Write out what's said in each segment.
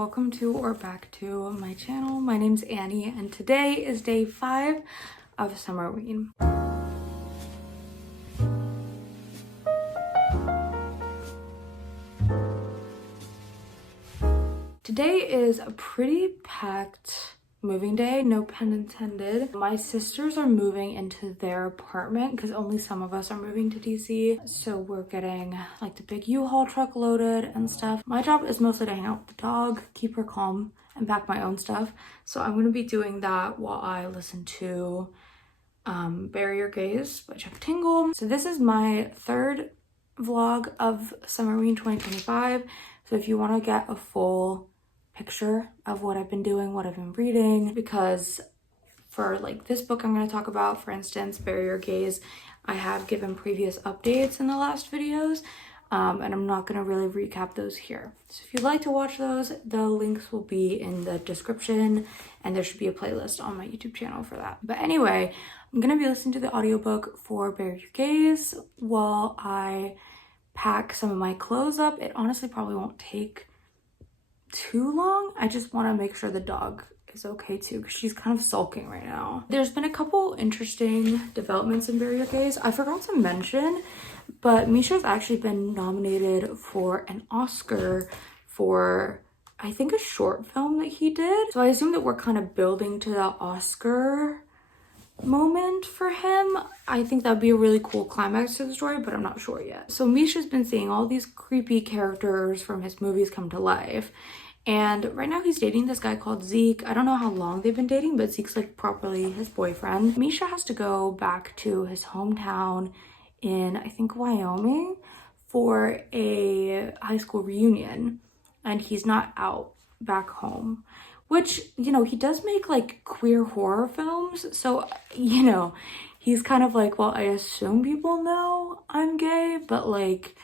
welcome to or back to my channel. My name's Annie and today is day 5 of SUMMERWEEN. Today is a pretty packed moving day, no pun intended. My sisters are moving into their apartment because only some of us are moving to DC. So we're getting like the big U-Haul truck loaded and stuff. My job is mostly to hang out with the dog, keep her calm, and pack my own stuff. So I'm gonna be doing that while I listen to Bury Your Gaze by Chuck Tingle. So this is my third vlog of SUMMERWEEN 2025. So if you want to get a full picture of what I've been doing, what I've been reading, because for like this book I'm going to talk about, for instance, Bury Your Gaze, I have given previous updates in the last videos, and I'm not going to really recap those here. So if you'd like to watch those, the links will be in the description, and there should be a playlist on my YouTube channel for that. But anyway, I'm going to be listening to the audiobook for Bury Your Gaze while I pack some of my clothes up. It honestly probably won't take too long. I just want to make sure the dog is okay too, because she's kind of sulking right now. There's been a couple interesting developments in Bury Your Gaze. I forgot to mention, but Misha's actually been nominated for an Oscar for, I think, a short film that he did. So I assume that we're kind of building to the Oscar moment for him. I think that'd be a really cool climax to the story, but I'm not sure yet. So Misha's been seeing all these creepy characters from his movies come to life, and right now he's dating this guy called Zeke. I don't know how long they've been dating, but Zeke's like properly his boyfriend. Misha has to go back to his hometown in, I think, Wyoming for a high school reunion, and he's not out back home. Which, you know, he does make like queer horror films. So, you know, he's kind of like, well, I assume people know I'm gay, but like,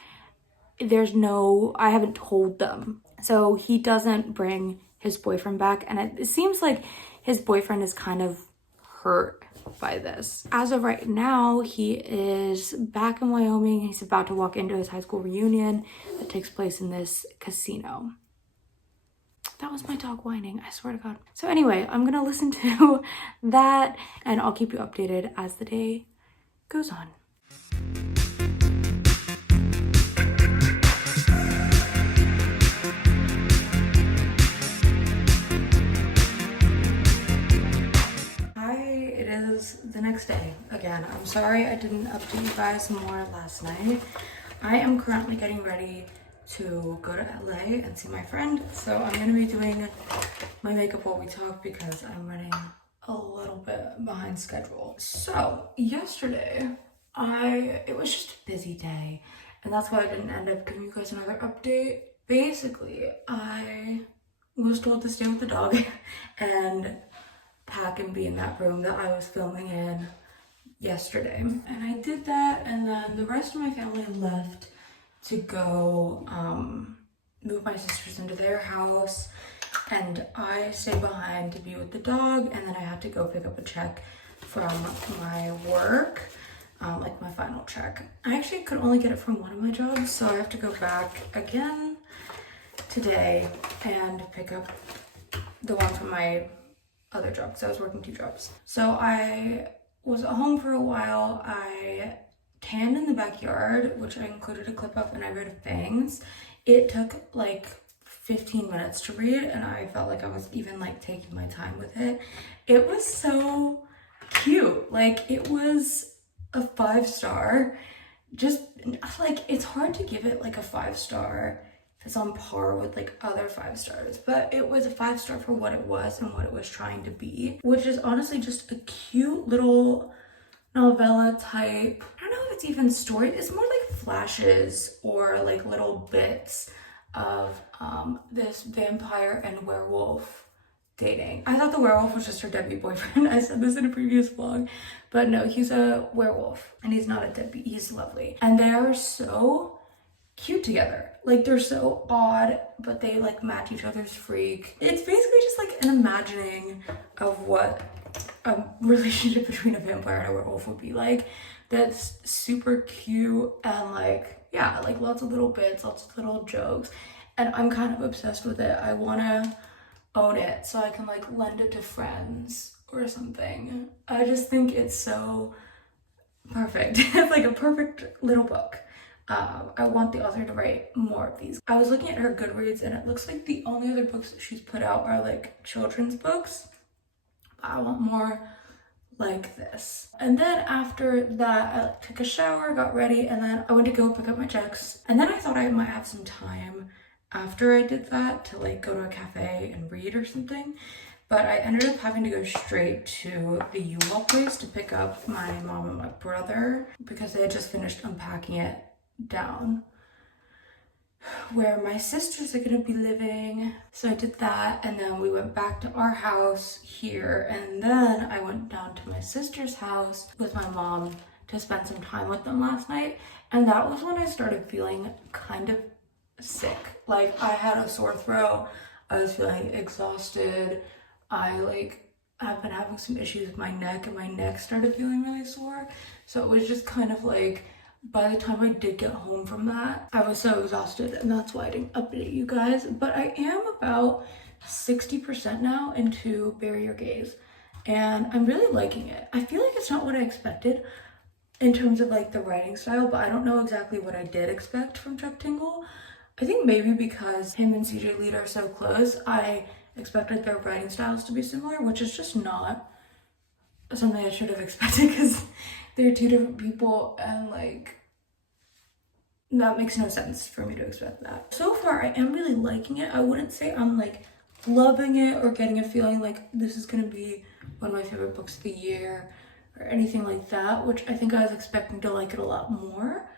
there's no, I haven't told them. So he doesn't bring his boyfriend back. And it seems like his boyfriend is kind of hurt by this. As of right now, he is back in Wyoming. He's about to walk into his high school reunion that takes place in this casino. That was my dog whining, I swear to God. So anyway, I'm gonna listen to that and I'll keep you updated as the day goes on. Hi, it is the next day. Again, I'm sorry I didn't update you guys more last night. I am currently getting ready to go to LA and see my friend. So I'm gonna be doing my makeup while we talk because I'm running a little bit behind schedule. So yesterday, it was just a busy day, and that's why I didn't end up giving you guys another update. Basically, I was told to stay with the dog and pack and be in that room that I was filming in yesterday. And I did that, and then the rest of my family left to go move my sisters into their house, and I stayed behind to be with the dog, and then I had to go pick up a check from my work, like my final check. I actually could only get it from one of my jobs, so I have to go back again today and pick up the one from my other job, because I was working 2 jobs. So I was at home for a while. I tanned in the backyard, which I included a clip of, and I read Fangs. It took like 15 minutes to read, and I felt like I was even like taking my time with it. It was so cute. Like, it was a 5-star. Just like, it's hard to give it like a 5-star if it's on par with like other 5-stars, but it was a 5-star for what it was and what it was trying to be, which is honestly just a cute little novella type. I don't know if it's even story. It's more like flashes or like little bits of this vampire and werewolf dating. I thought the werewolf was just her deadbeat boyfriend. I said this in a previous vlog, but no, he's a werewolf and he's not a deadbeat. He's lovely, and they are so cute together. Like, they're so odd, but they like match each other's freak. It's basically just like an imagining of what a relationship between a vampire and a werewolf would be like. That's super cute, and like, yeah, like lots of little bits, lots of little jokes. and I'm kind of obsessed with it. I want to own it so I can like lend it to friends or something. I just think it's so perfect. It's like a perfect little book. I want the author to write more of these. I was looking at her Goodreads and it looks like the only other books that she's put out are like children's books. But I want more like this. And then after that, I like, took a shower, got ready, and then I went to go pick up my checks. And then I thought I might have some time after I did that to like go to a cafe and read or something. But I ended up having to go straight to the U-Haul place to pick up my mom and my brother because they had just finished unpacking it down where my sisters are gonna be living. So I did that, and then we went back to our house here, and then I went down to my sister's house with my mom to spend some time with them last night. And that was when I started feeling kind of sick. Like I had a sore throat, I was feeling exhausted, I like have been having some issues with my neck, and my neck started feeling really sore. So it was just kind of like, by the time I did get home from that, I was so exhausted, and that's why I didn't update you guys. But I am about 60% now into Bury Your Gaze, and I'm really liking it. I feel like it's not what I expected in terms of like the writing style, but I don't know exactly what I did expect from Chuck Tingle. I think maybe because him and CJ Lead are so close, I expected their writing styles to be similar, which is just not something I should have expected because they're two different people, and like that makes no sense for me to expect that. So far I am really liking it. I wouldn't say I'm like loving it or getting a feeling like this is gonna be one of my favorite books of the year or anything like that, which I think I was expecting to like it a lot more,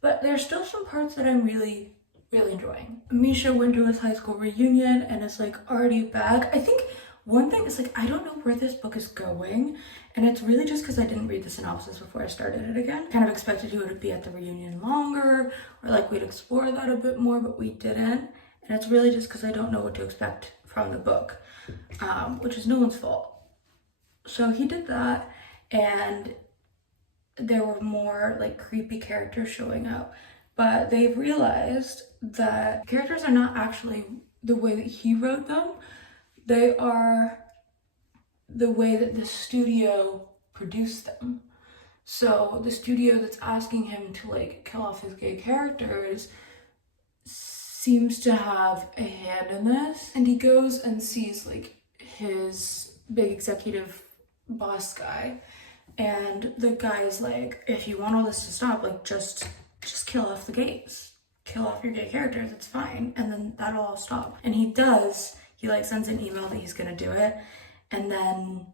but there's still some parts that I'm really enjoying. Misha went to his high school reunion and is like already back. I think one thing is like, I don't know where this book is going, and it's really just because I didn't read the synopsis before I started it again. Kind of expected he would be at the reunion longer, or like we'd explore that a bit more, but we didn't. And it's really just because I don't know what to expect from the book, which is no one's fault. So he did that, and there were more like creepy characters showing up, but they've realized that characters are not actually the way that he wrote them. They are the way that the studio produced them. So the studio that's asking him to like kill off his gay characters seems to have a hand in this. And he goes and sees like his big executive boss guy, and the guy is like, if you want all this to stop, like just kill off the gays, kill off your gay characters, it's fine, and then that'll all stop. And he does. He like sends an email that he's gonna do it, and then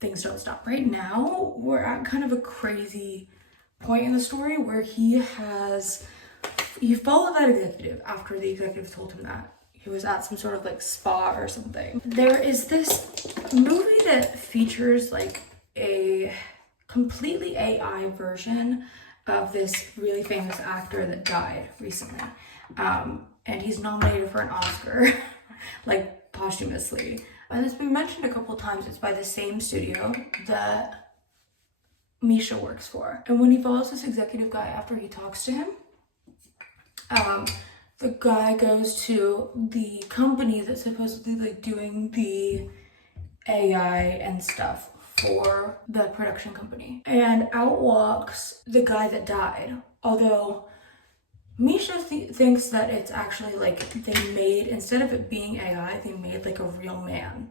things don't stop. Right now we're at kind of a crazy point in the story where he followed that executive after the executive told him that he was at some sort of like spa or something. There is this movie that features like a completely AI version of this really famous actor that died recently, and he's nominated for an Oscar like posthumously, and it's been mentioned a couple times. It's by the same studio that Misha works for. And when he follows this executive guy after he talks to him, the guy goes to the company that's supposedly like doing the AI and stuff for the production company, and out walks the guy that died. Although Misha thinks that it's actually like they made, instead of it being AI, they made like a real man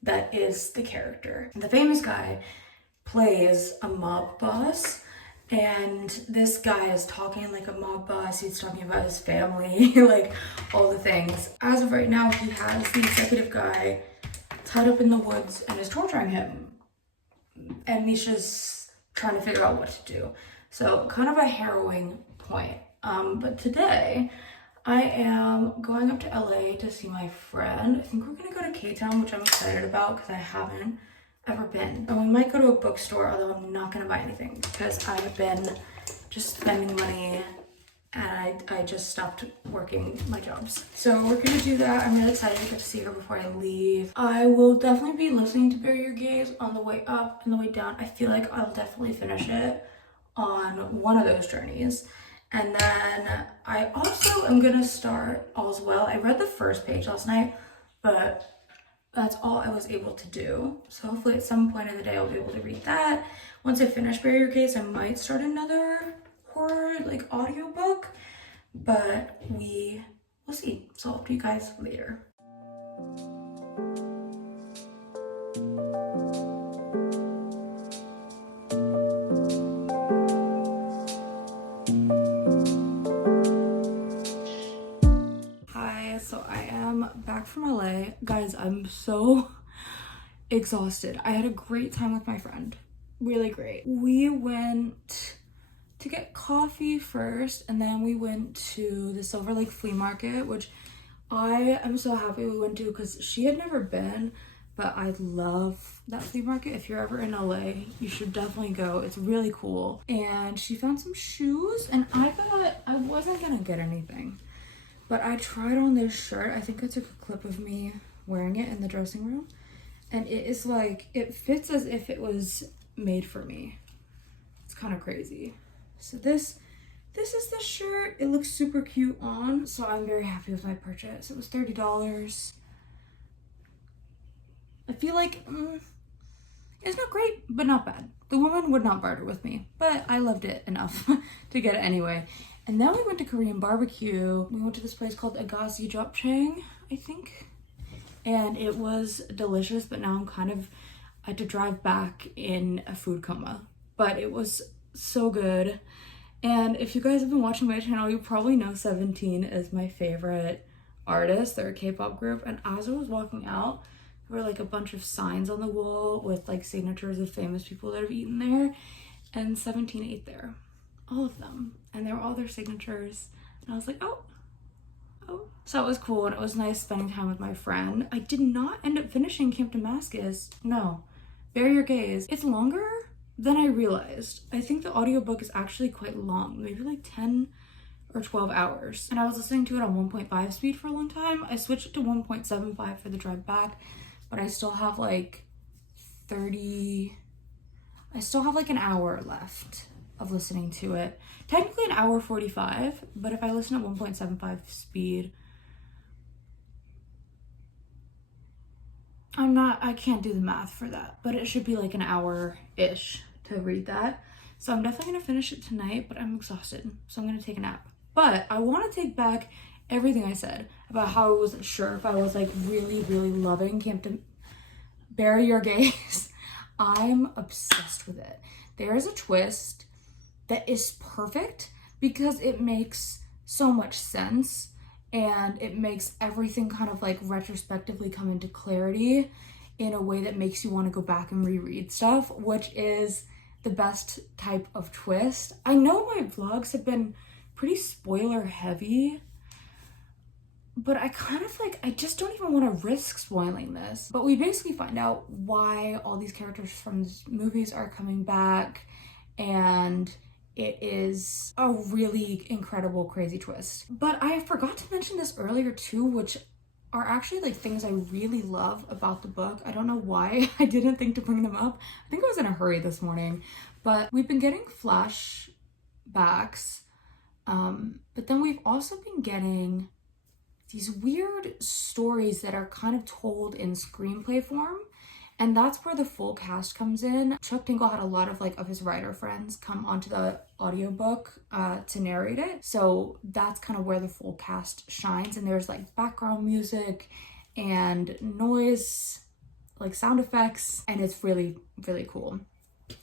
that is the character. The famous guy plays a mob boss, and this guy is talking like a mob boss. He's talking about his family, like all the things. As of right now, he has the executive guy tied up in the woods and is torturing him, and Misha's trying to figure out what to do. So kind of a harrowing point. But today I am going up to LA to see my friend. I think we're gonna go to K-Town, which I'm excited about because I haven't ever been. And we might go to a bookstore, although I'm not gonna buy anything because I've been just spending money, and I just stopped working my jobs. So we're gonna do that. I'm really excited to get to see her before I leave. I will definitely be listening to Bury Your Gaze on the way up and the way down. I feel like I'll definitely finish it on one of those journeys. And then I also am gonna start All's Well. I read the first page last night, but that's all I was able to do. So hopefully at some point in the day I'll be able to read that. Once I finish Bury Your Gaze, I might start another horror like audiobook, but we'll see. So I'll talk to you guys later. So I am back from LA. Guys, I'm so exhausted. I had a great time with my friend. Really great. We went to get coffee first, and then we went to the Silver Lake Flea Market, which I am so happy we went to because she had never been, but I love that flea market. If you're ever in LA, you should definitely go. It's really cool. And she found some shoes, and I thought I wasn't gonna get anything. But I tried on this shirt. I think I took a clip of me wearing it in the dressing room. And it is like, it fits as if it was made for me. It's kind of crazy. So this is the shirt. It looks super cute on. So I'm very happy with my purchase. It was $30. I feel like it's not great, but not bad. The woman would not barter with me, but I loved it enough to get it anyway. And then we went to Korean barbecue. We went to this place called Agassi Japchaeng, I think. And it was delicious, but now I had to drive back in a food coma. But it was so good. And if you guys have been watching my channel, you probably know 17 is my favorite artist. They're a K-pop group. And as I was walking out, there were like a bunch of signs on the wall with like signatures of famous people that have eaten there. And 17 ate there. All of them. And they were all their signatures. And I was like, oh. So it was cool, and it was nice spending time with my friend. I did not end up finishing Camp Damascus. No. Bury Your Gaze. It's longer than I realized. I think the audiobook is actually quite long. Maybe like 10 or 12 hours. And I was listening to it on 1.5 speed for a long time. I switched it to 1.75 for the drive back. But I still have like an hour left of listening to it. Technically an hour 45, but if I listen at 1.75 speed, I can't do the math for that, but it should be like an hour-ish to read that. So I'm definitely gonna finish it tonight, but I'm exhausted, so I'm gonna take a nap. But I wanna take back everything I said about how I wasn't sure if I was like really, really loving Bury Your Gaze. I'm obsessed with it. There is a twist that is perfect because it makes so much sense, and it makes everything kind of like retrospectively come into clarity in a way that makes you want to go back and reread stuff, which is the best type of twist. I know my vlogs have been pretty spoiler heavy, but I just don't even want to risk spoiling this. But we basically find out why all these characters from these movies are coming back, and it is a really incredible, crazy twist. But I forgot to mention this earlier too, which are actually like things I really love about the book. I don't know why I didn't think to bring them up. I think I was in a hurry this morning, but we've been getting flashbacks, but then we've also been getting these weird stories that are kind of told in screenplay form. And that's where the full cast comes in. Chuck Tingle had a lot of his writer friends come onto the audiobook to narrate it. So that's kind of where the full cast shines. And there's like background music and noise, like sound effects. And it's really, really cool.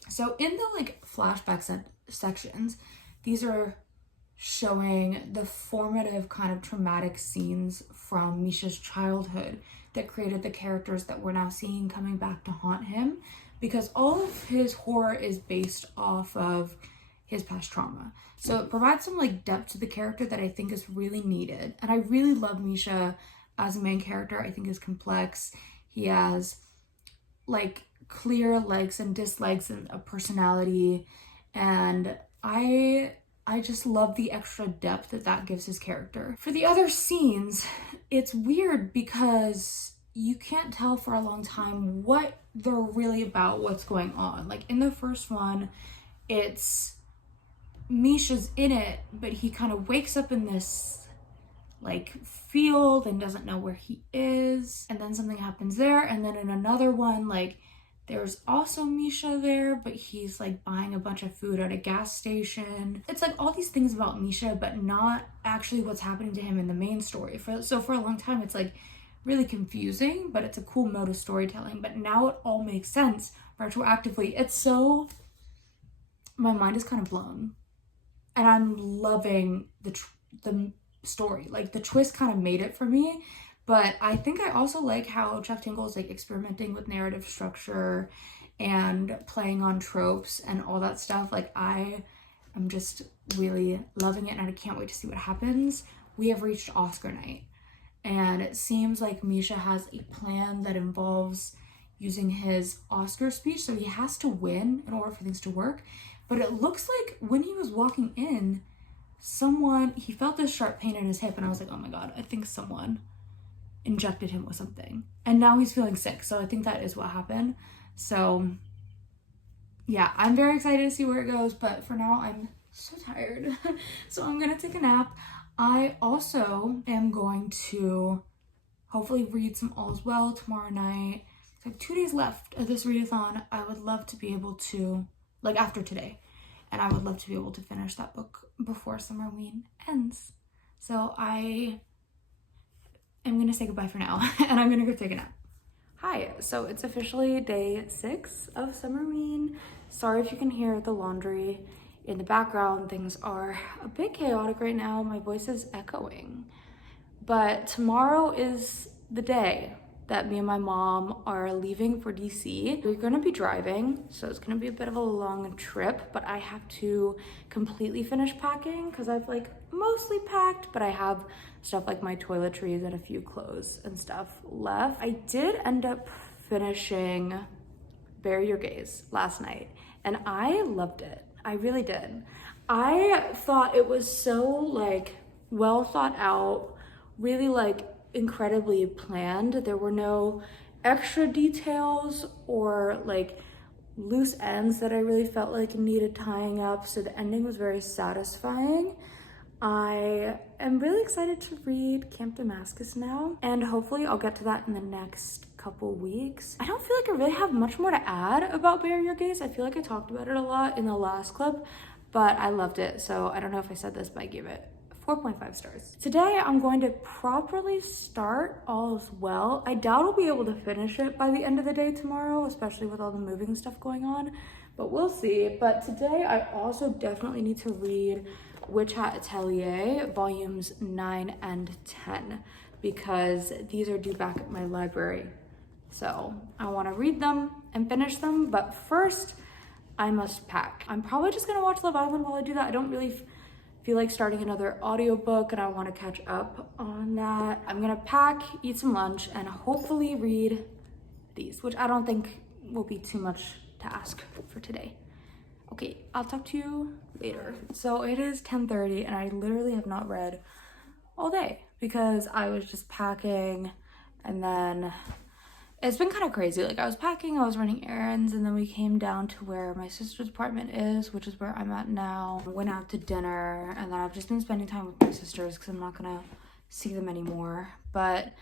So in the like flashback sections, these are showing the formative kind of traumatic scenes from Misha's childhood that created the characters that we're now seeing coming back to haunt him, because all of his horror is based off of his past trauma. So it provides some like depth to the character that I think is really needed. And I really love Misha as a main character. I think he's complex. He has like clear likes and dislikes and a personality, and I just love the extra depth that gives his character. For the other scenes, it's weird because you can't tell for a long time what they're really about, what's going on. Like in the first one, it's Misha's in it, but he kind of wakes up in this like field and doesn't know where he is, and then something happens there. And then in another one, like there's also Misha there, but he's like buying a bunch of food at a gas station. It's like all these things about Misha, but not actually what's happening to him in the main story. So for a long time, it's like really confusing, but it's a cool mode of storytelling. But now it all makes sense retroactively. It's so, my mind is kind of blown, and I'm loving the story. Like the twist kind of made it for me. But I think I also like how Chuck Tingle is like experimenting with narrative structure and playing on tropes and all that stuff. Like I am just really loving it, and I can't wait to see what happens. We have reached Oscar night, and it seems like Misha has a plan that involves using his Oscar speech. So he has to win in order for things to work. But it looks like when he was walking in, he felt this sharp pain in his hip, and I was like, oh my God, I think someone injected him with something. And now he's feeling sick. So I think that is what happened. So yeah, I'm very excited to see where it goes, but for now I'm so tired. So I'm gonna take a nap. I also am going to hopefully read some All's Well tomorrow night. I have 2 days left of this readathon. I would love to be able to, like after today, and I would love to be able to finish that book before SUMMERWEEN ends. So I am gonna say goodbye for now, and I'm gonna go take a nap. Hi, so it's officially day 6 of SUMMERWEEN. Sorry if you can hear the laundry in the background. Things are a bit chaotic right now. My voice is echoing. But tomorrow is the day that me and my mom are leaving for DC. We're gonna be driving, so it's gonna be a bit of a long trip, but I have to completely finish packing because I've like mostly packed, but I have stuff like my toiletries and a few clothes and stuff left. I did end up finishing Bury Your Gaze last night, and I loved it. I really did. I thought it was so like well thought out, really like incredibly planned. There were no extra details or like loose ends that I really felt like needed tying up, so the ending was very satisfying. I am really excited to read Camp Damascus now, and hopefully I'll get to that in the next couple weeks. I don't feel like I really have much more to add about Bury Your Gaze. I feel like I talked about it a lot in the last clip, but I loved it. So I don't know if I said this, but I give it 4.5 stars. Today I'm going to properly start All's Well. I doubt I'll be able to finish it by the end of the day tomorrow, especially with all the moving stuff going on, but we'll see. But today I also definitely need to read Witch Hat Atelier volumes 9 and 10 because these are due back at my library. So I want to read them and finish them, but first I must pack. I'm probably just gonna watch Love Island while I do that. I don't really feel like starting another audiobook, and I want to catch up on that. I'm gonna pack, eat some lunch, and hopefully read these, which I don't think will be too much to ask for today. Okay, I'll talk to you later. So it is 10:30 and I literally have not read all day because I was just packing, and then it's been kind of crazy. Like I was packing, I was running errands, and then we came down to where my sister's apartment is, which is where I'm at now. Went out to dinner, and then I've just been spending time with my sisters because I'm not gonna see them anymore. But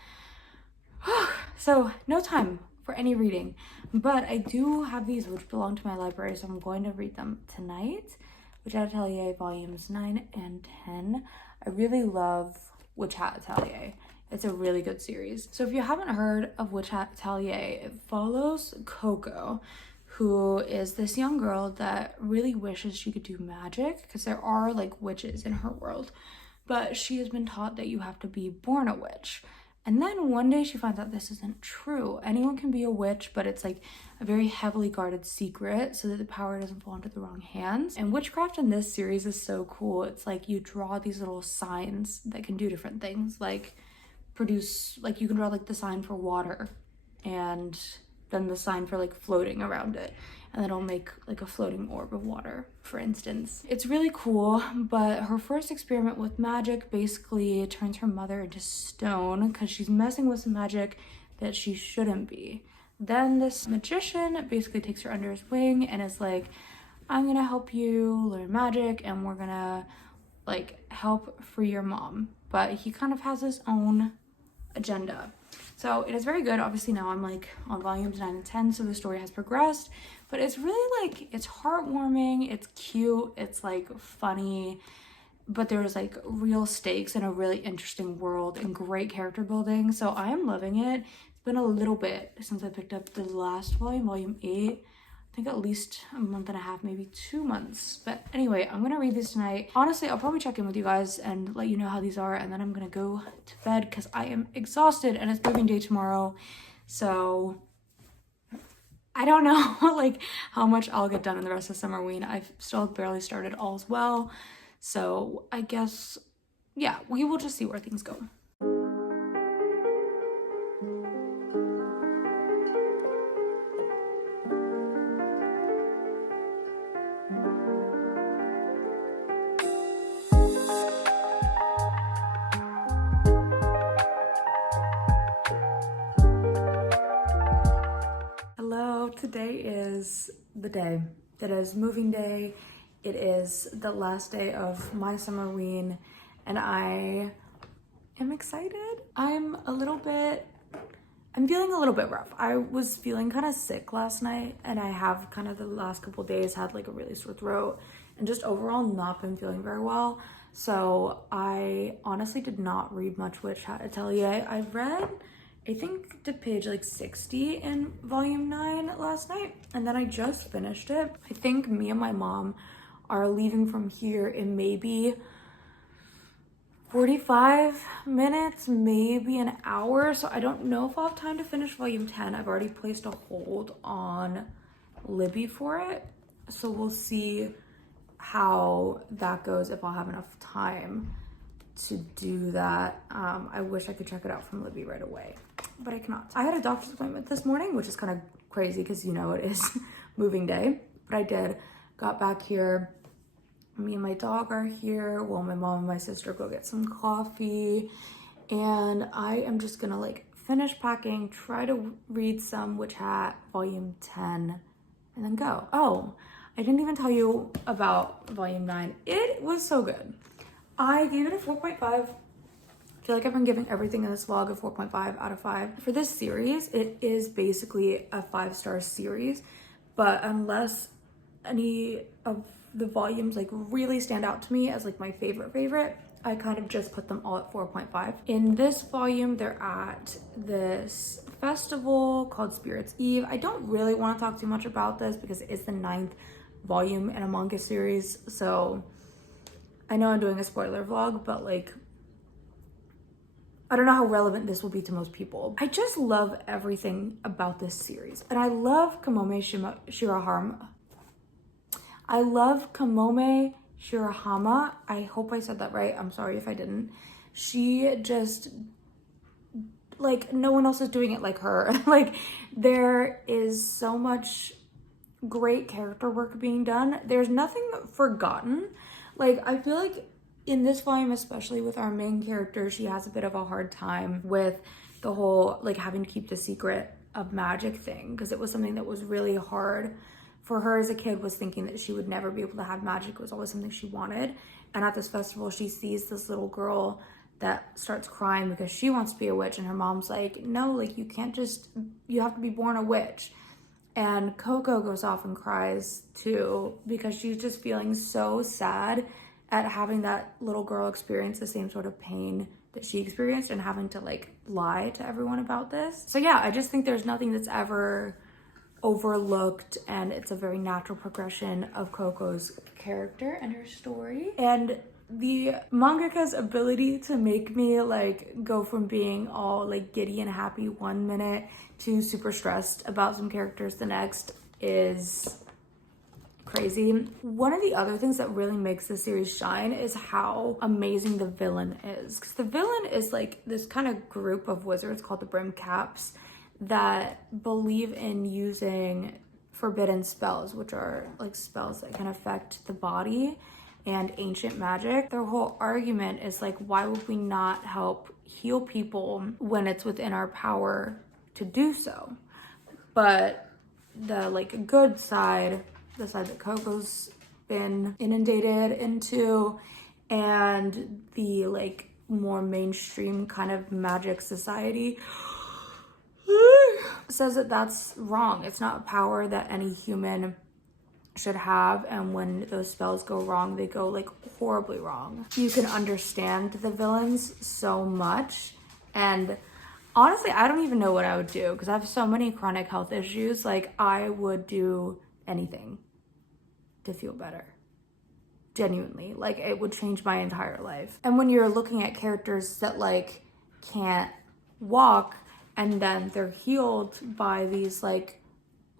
so no time for any reading, but I do have these which belong to my library, so I'm going to read them tonight. Witch Hat Atelier volumes 9 and 10. I really love Witch Hat Atelier. It's a really good series. So if you haven't heard of Witch Hat Atelier, it follows Coco, who is this young girl that really wishes she could do magic because there are like witches in her world, but she has been taught that you have to be born a witch. And then one day she finds out this isn't true. Anyone can be a witch, but it's like a very heavily guarded secret so that the power doesn't fall into the wrong hands. And witchcraft in this series is so cool. It's like you draw these little signs that can do different things, like produce, like you can draw like the sign for water and then the sign for like floating around it, and then it'll make like a floating orb of water, for instance. It's really cool, but her first experiment with magic basically turns her mother into stone because she's messing with some magic that she shouldn't be. Then this magician basically takes her under his wing and is like, I'm gonna help you learn magic and we're gonna like help free your mom. But he kind of has his own agenda. So it is very good. Obviously now I'm like on volumes 9 and 10, so the story has progressed, but it's really like, it's heartwarming, it's cute, it's like funny, but there's like real stakes and a really interesting world and great character building. So I am loving it. It's been a little bit since I picked up the last volume, volume 8. I think at least a month and a half, maybe 2 months. But anyway, I'm gonna read these tonight. Honestly, I'll probably check in with you guys and let you know how these are, and then I'm gonna go to bed because I am exhausted and it's moving day tomorrow. So I don't know like how much I'll get done in the rest of Summerween. I've still barely started All's Well. So I guess, yeah, we will just see where things go. Hello, today is the day. It is moving day. It is the last day of my Summerween and I am excited. I'm feeling a little bit rough. I was feeling kind of sick last night and I have kind of the last couple days had like a really sore throat and just overall not been feeling very well. So I honestly did not read much Witch Hat Atelier. I read, I think, to page like 60 in volume 9 last night, and then I just finished it. I think me and my mom are leaving from here in maybe 45 minutes, maybe an hour. So I don't know if I'll have time to finish volume 10. I've already placed a hold on Libby for it. So we'll see how that goes, if I'll have enough time to do that. I wish I could check it out from Libby right away, but I cannot. I had a doctor's appointment this morning, which is kind of crazy because you know it is moving day, but I did. Got back here. Me and my dog are here. Well, my mom and my sister go get some coffee, and I am just gonna like finish packing, try to read some Witch Hat volume 10, and then go. Oh, I didn't even tell you about volume 9. It was so good. I gave it a 4.5. I feel like I've been giving everything in this vlog a 4.5 out of 5. For this series, it is basically a 5-star series, but unless any of the volumes like really stand out to me as like my favorite, I kind of just put them all at 4.5. In this volume, they're at this festival called Spirits Eve. I don't really want to talk too much about this because it's the 9th volume in a manga series, so I know I'm doing a spoiler vlog, but like I don't know how relevant this will be to most people. I just love everything about this series, and I love Shirahama. I love Kamome Shirahama. I hope I said that right. I'm sorry if I didn't. She just, like, no one else is doing it like her. Like, there is so much great character work being done. There's nothing forgotten. Like, I feel like in this volume, especially with our main character, she has a bit of a hard time with the whole, like, having to keep the secret of magic thing, because it was something that was really hard for her as a kid, was thinking that she would never be able to have magic. It was always something she wanted. And at this festival, she sees this little girl that starts crying because she wants to be a witch, and her mom's like, no, like, you can't just, you have to be born a witch. And Coco goes off and cries too, because she's just feeling so sad at having that little girl experience the same sort of pain that she experienced and having to like lie to everyone about this. So yeah, I just think there's nothing that's ever overlooked, and it's a very natural progression of Coco's character and her story. And the mangaka's ability to make me like go from being all like giddy and happy one minute to super stressed about some characters the next is crazy. One of the other things that really makes this series shine is how amazing the villain is, because the villain is like this kind of group of wizards called the Brim Caps that believe in using forbidden spells, which are like spells that can affect the body and ancient magic. Their whole argument is like, why would we not help heal people when it's within our power to do so? But the like good side the side that Coco's been inundated into, and the like more mainstream kind of magic society says that that's wrong. It's not a power that any human should have, and when those spells go wrong, they go like horribly wrong. You can understand the villains so much, and honestly, I don't even know what I would do because I have so many chronic health issues. Like, I would do anything to feel better. Genuinely, like, it would change my entire life. And when you're looking at characters that like can't walk and then they're healed by these like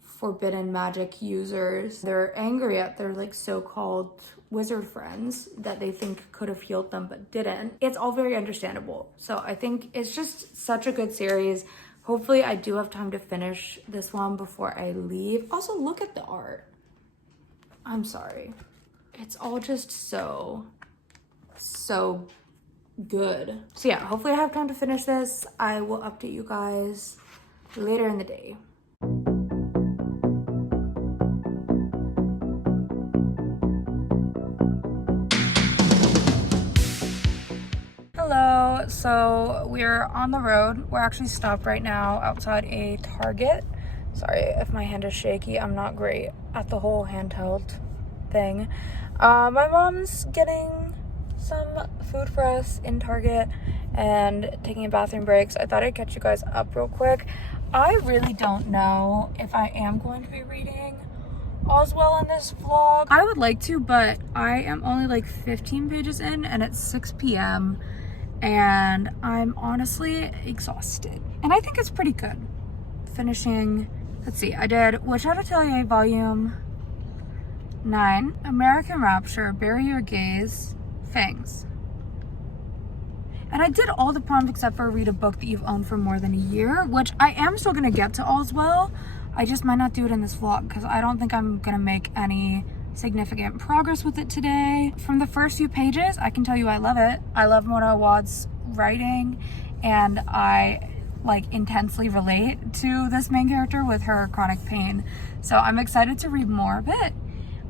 forbidden magic users, they're angry at their like so-called wizard friends that they think could have healed them but didn't. It's all very understandable. So I think it's just such a good series. Hopefully I do have time to finish this one before I leave. Also, look at the art. I'm sorry. It's all just so good. So yeah, hopefully I have time to finish this. I will update you guys later in the day. Hello, so we're on the road. We're actually stopped right now outside a Target. Sorry if my hand is shaky. I'm not great at the whole handheld thing. My mom's getting some food for us in Target and taking a bathroom break. So I thought I'd catch you guys up real quick. I really don't know if I am going to be reading Oswell in this vlog. I would like to, but I am only like 15 pages in and it's 6 p.m. and I'm honestly exhausted. And I think it's pretty good. Finishing, let's see, I did Witch Hat Atelier volume 9, American Rapture, Bury Your Gaze, Fangs. And I did all the prompts except for read a book that you've owned for more than a year, which I am still gonna get to Oswell. I just might not do it in this vlog because I don't think I'm gonna make any significant progress with it today. From the first few pages, I can tell you I love it. I love Mona Awad's writing, and I like intensely relate to this main character with her chronic pain. So I'm excited to read more of it.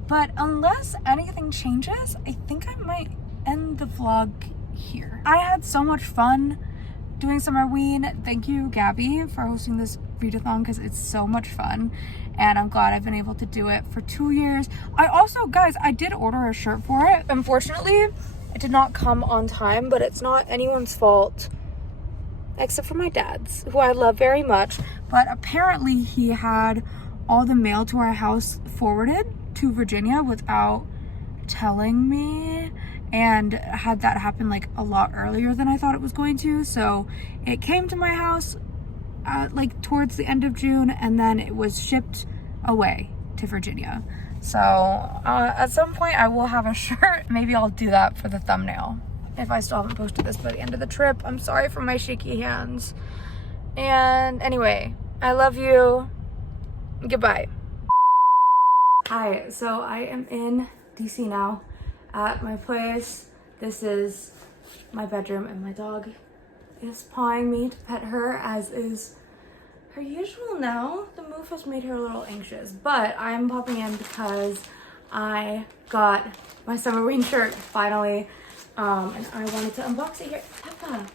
But unless anything changes, I think I might end the vlog here. I had so much fun doing Summerween. Thank you, Gabby, for hosting this readathon because it's so much fun. And I'm glad I've been able to do it for 2 years. I also, guys, I did order a shirt for it. Unfortunately, it did not come on time, but it's not anyone's fault except for my dad's, who I love very much. But apparently he had all the mail to our house forwarded to Virginia without telling me, and had that happen like a lot earlier than I thought it was going to. So it came to my house like towards the end of June, and then it was shipped away to Virginia. So at some point I will have a shirt. Maybe I'll do that for the thumbnail if I still haven't posted this by the end of the trip. I'm sorry for my shaky hands. And anyway, I love you. Goodbye. Hi, so I am in DC now at my place. This is my bedroom and my dog is pawing me to pet her, as is her usual now. The move has made her a little anxious, but I'm popping in because I got my Summerween shirt finally, and I wanted to unbox it here. Peppa,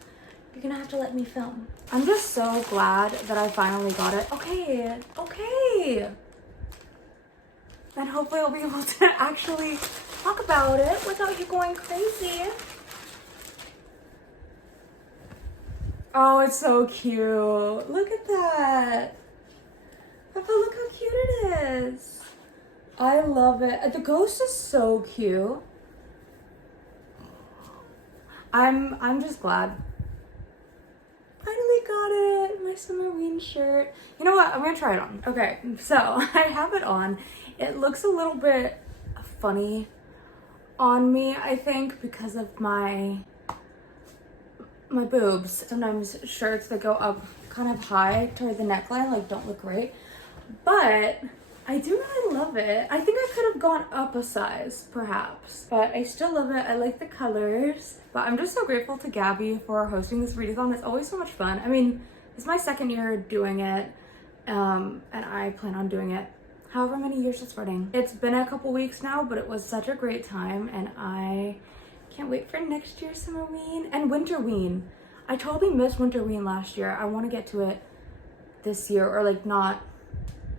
you're gonna have to let me film. I'm just so glad that I finally got it. Okay. Then hopefully I'll be able to actually talk about it without you going crazy. Oh, it's so cute. Look at that. Papa, look how cute it is. I love it. The ghost is so cute. I'm just glad. Finally got it. My Summerween shirt. You know what? I'm gonna try it on. Okay, so I have it on. It looks a little bit funny on me, I think, because of my boobs. Sometimes shirts that go up kind of high toward the neckline like don't look great, but I do really love it. I think I could have gone up a size perhaps, but I still love it. I like the colors. But I'm just so grateful to Gabby for hosting this readathon. It's always so much fun. I mean, it's my second year doing it, and I plan on doing it however many years of spreading. It's been a couple weeks now, but it was such a great time, and I can't wait for next year's Summerween and Winterween. I totally missed Winterween last year. I want to get to it this year, or like not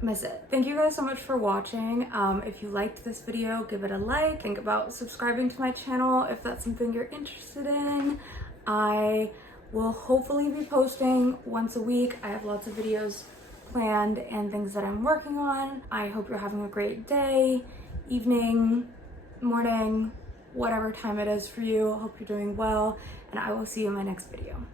miss it. Thank you guys so much for watching. If you liked this video, give it a like. Think about subscribing to my channel if that's something you're interested in. I will hopefully be posting once a week. I have lots of videos planned and things that I'm working on. I hope you're having a great day, evening, morning, whatever time it is for you. I hope you're doing well, and I will see you in my next video.